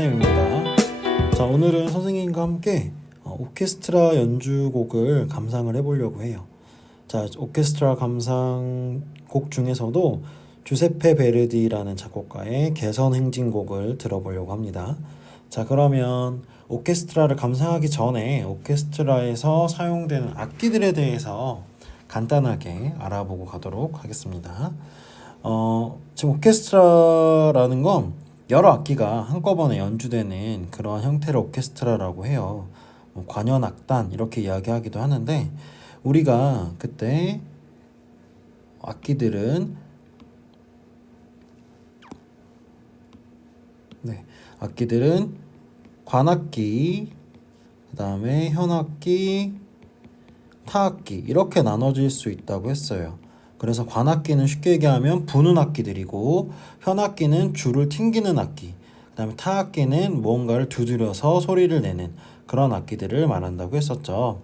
선생님입니다. 자, 오늘은 선생님과 함께 오케스트라 연주곡을 감상을 해보려고 해요. 자, 오케스트라 감상곡 중에서도 주세페 베르디라는 작곡가의 개선 행진곡을 들어보려고 합니다. 자, 그러면 오케스트라를 감상하기 전에 오케스트라에서 사용되는 악기들에 대해서 간단하게 알아보고 가도록 하겠습니다. 지금 오케스트라라는 건 여러 악기가 한꺼번에 연주되는 그런 형태를 오케스트라라고 해요. 관현악단 이렇게 이야기하기도 하는데, 우리가 그때 악기들은 관악기, 그 다음에 현악기, 타악기 이렇게 나눠질 수 있다고 했어요. 그래서 관악기는 쉽게 얘기하면 부는 악기들이고, 현악기는 줄을 튕기는 악기, 그 다음에 타악기는 무언가를 두드려서 소리를 내는 그런 악기들을 말한다고 했었죠.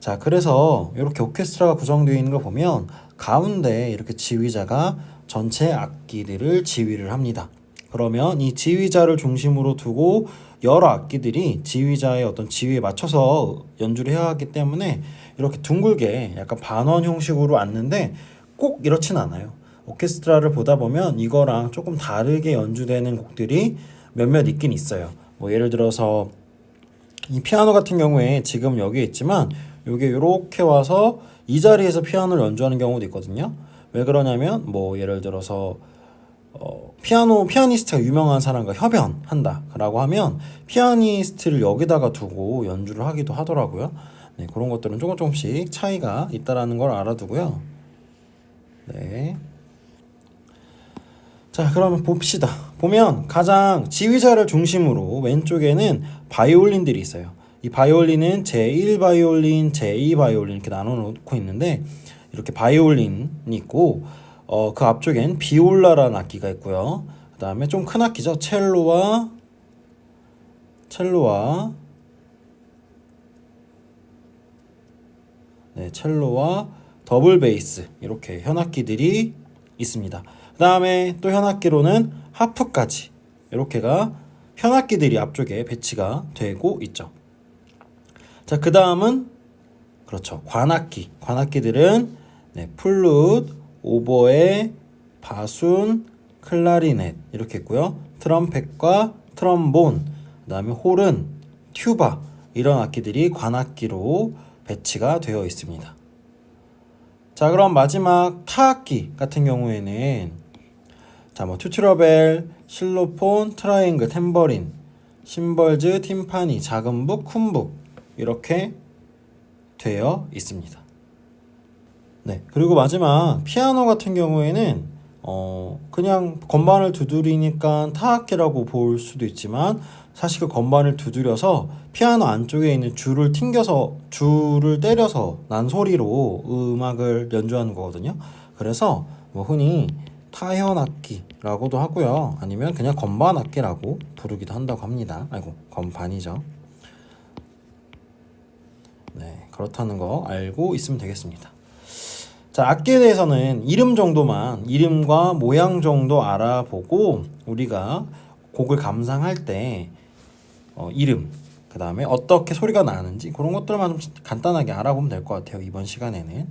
자, 그래서 이렇게 오케스트라가 구성되어 있는 걸 보면 가운데 이렇게 지휘자가 전체 악기들을 지휘를 합니다. 그러면 이 지휘자를 중심으로 두고 여러 악기들이 지휘자의 어떤 지휘에 맞춰서 연주를 해야 하기 때문에 이렇게 둥글게 약간 반원 형식으로 앉는데, 꼭 이렇진 않아요. 오케스트라를 보다 보면 이거랑 조금 다르게 연주되는 곡들이 몇몇 있긴 있어요. 예를 들어서 이 피아노 같은 경우에 지금 여기에 있지만 이게 이렇게 와서 이 자리에서 피아노를 연주하는 경우도 있거든요. 왜 그러냐면 예를 들어서 피아니스트가 유명한 사람과 협연한다 라고 하면 피아니스트를 여기다가 두고 연주를 하기도 하더라고요. 네, 그런 것들은 조금씩 차이가 있다라는 걸 알아두고요. 네. 자, 그러면 봅시다. 보면 가장 지휘자를 중심으로 왼쪽에는 바이올린들이 있어요. 이 바이올린은 제1 바이올린, 제2 바이올린 이렇게 나눠 놓고 있는데, 이렇게 바이올린이 있고 그 앞쪽엔 비올라라는 악기가 있고요. 그 다음에 좀 큰 악기죠. 첼로와 더블 베이스 이렇게 현악기들이 있습니다. 그 다음에 또 현악기로는 하프까지 이렇게가 현악기들이 앞쪽에 배치가 되고 있죠. 자, 그 다음은 그렇죠, 관악기들은 플룻, 오보에, 바순, 클라리넷 이렇게 있고요. 트럼펫과 트럼본, 그 다음에 호른, 튜바 이런 악기들이 관악기로 배치가 되어 있습니다. 자, 그럼 마지막 타악기 같은 경우에는 투트러벨, 실로폰, 트라이앵글, 탬버린, 심벌즈, 팀파니, 작은 북, 큰 북 이렇게 되어 있습니다. 네, 그리고 마지막 피아노 같은 경우에는 그냥 건반을 두드리니까 타악기라고 볼 수도 있지만, 사실 그 건반을 두드려서 피아노 안쪽에 있는 줄을 때려서 난 소리로 음악을 연주하는 거거든요. 그래서 흔히 타현악기라고도 하고요, 아니면 그냥 건반악기라고 부르기도 한다고 합니다. 건반이죠. 네, 그렇다는 거 알고 있으면 되겠습니다. 자, 악기에 대해서는 이름과 모양 정도 알아보고, 우리가 곡을 감상할 때 이름, 그 다음에 어떻게 소리가 나는지 그런 것들만 좀 간단하게 알아보면 될 것 같아요, 이번 시간에는.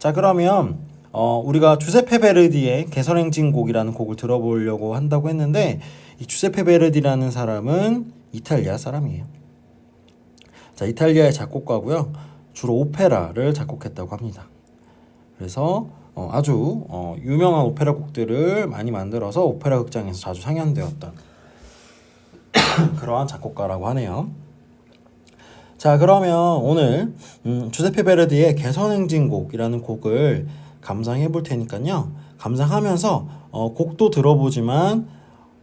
자, 그러면 우리가 주세페 베르디의 개선행진곡이라는 곡을 들어보려고 한다고 했는데, 이 주세페 베르디라는 사람은 이탈리아 사람이에요. 자, 이탈리아의 작곡가고요. 주로 오페라를 작곡했다고 합니다. 그래서 아주 유명한 오페라 곡들을 많이 만들어서 오페라 극장에서 자주 상연되었던 그러한 작곡가라고 하네요. 자, 그러면 오늘 주세페 베르디의 개선행진곡이라는 곡을 감상해 볼 테니까요. 감상하면서 곡도 들어보지만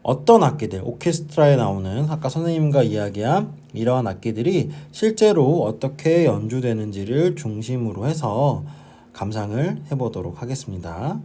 어떤 악기들, 오케스트라에 나오는 아까 선생님과 이야기한 이러한 악기들이 실제로 어떻게 연주되는지를 중심으로 해서 감상을 해보도록 하겠습니다.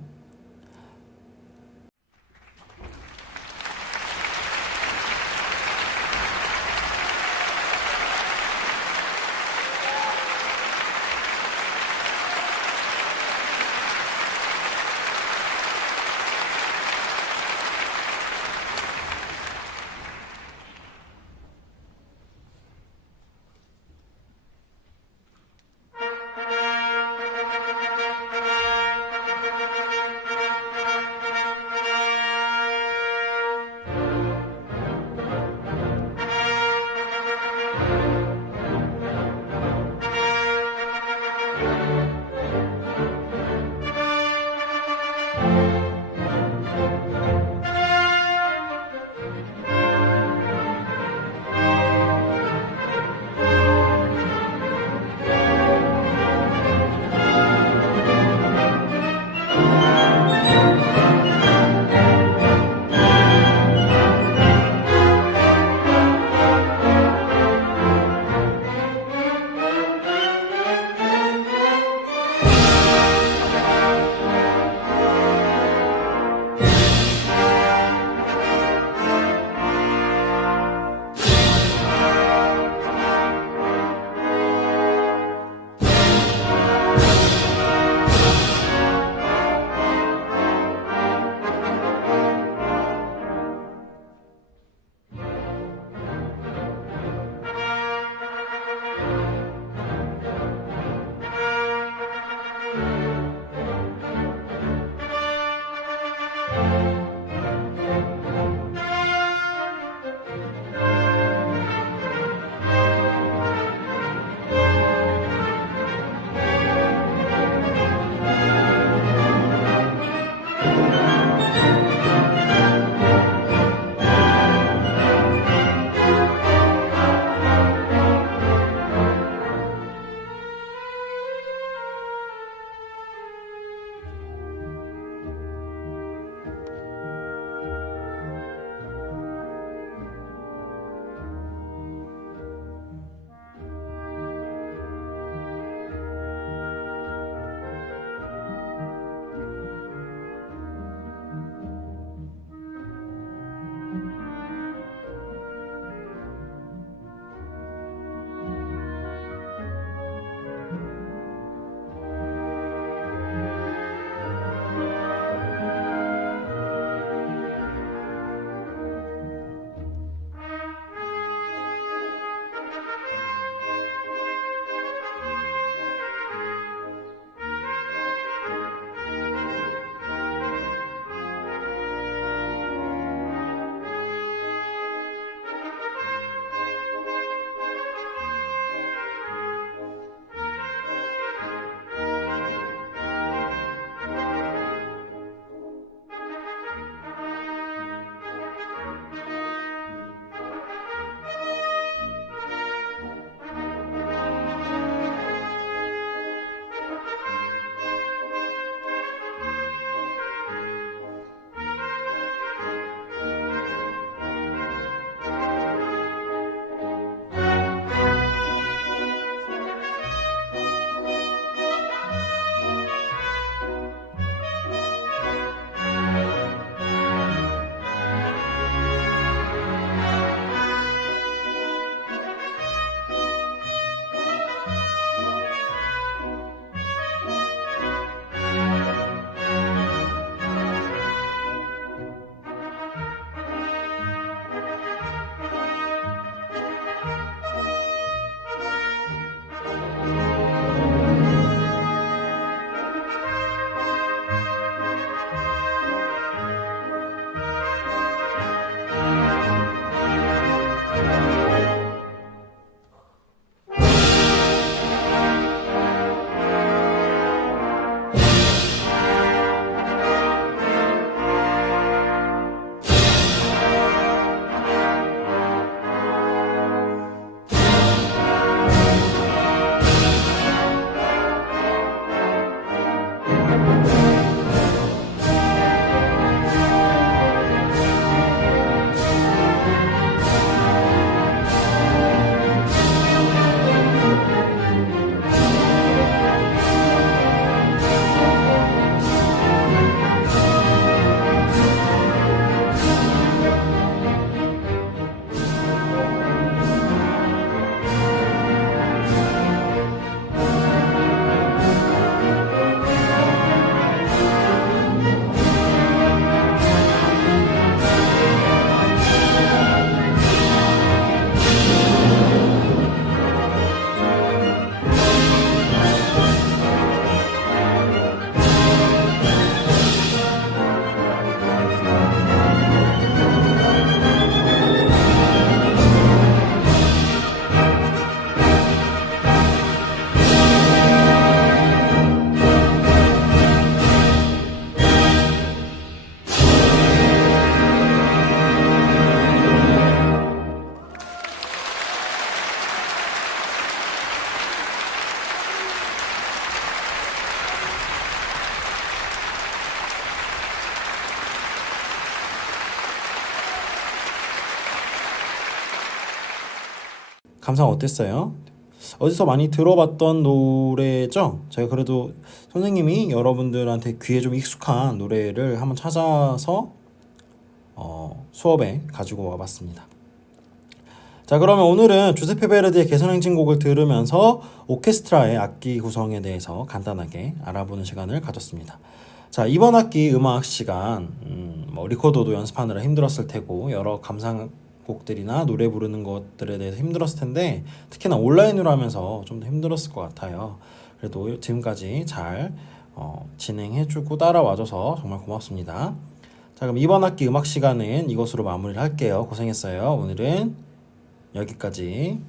감상 어땠어요? 어디서 많이 들어봤던 노래죠? 제가 그래도 선생님이 여러분들한테 귀에 좀 익숙한 노래를 한번 찾아서 수업에 가지고 와봤습니다. 자, 그러면 오늘은 주세페 베르디의 개선행진곡을 들으면서 오케스트라의 악기 구성에 대해서 간단하게 알아보는 시간을 가졌습니다. 자, 이번 학기 음악 시간 리코더도 연습하느라 힘들었을 테고 여러 감상곡들이나 노래 부르는 것들에 대해서 힘들었을 텐데 특히나 온라인으로 하면서 좀 더 힘들었을 것 같아요. 그래도 지금까지 잘 진행해주고 따라와줘서 정말 고맙습니다. 자, 그럼 이번 학기 음악 시간은 이것으로 마무리를 할게요. 고생했어요. 오늘은 여기까지.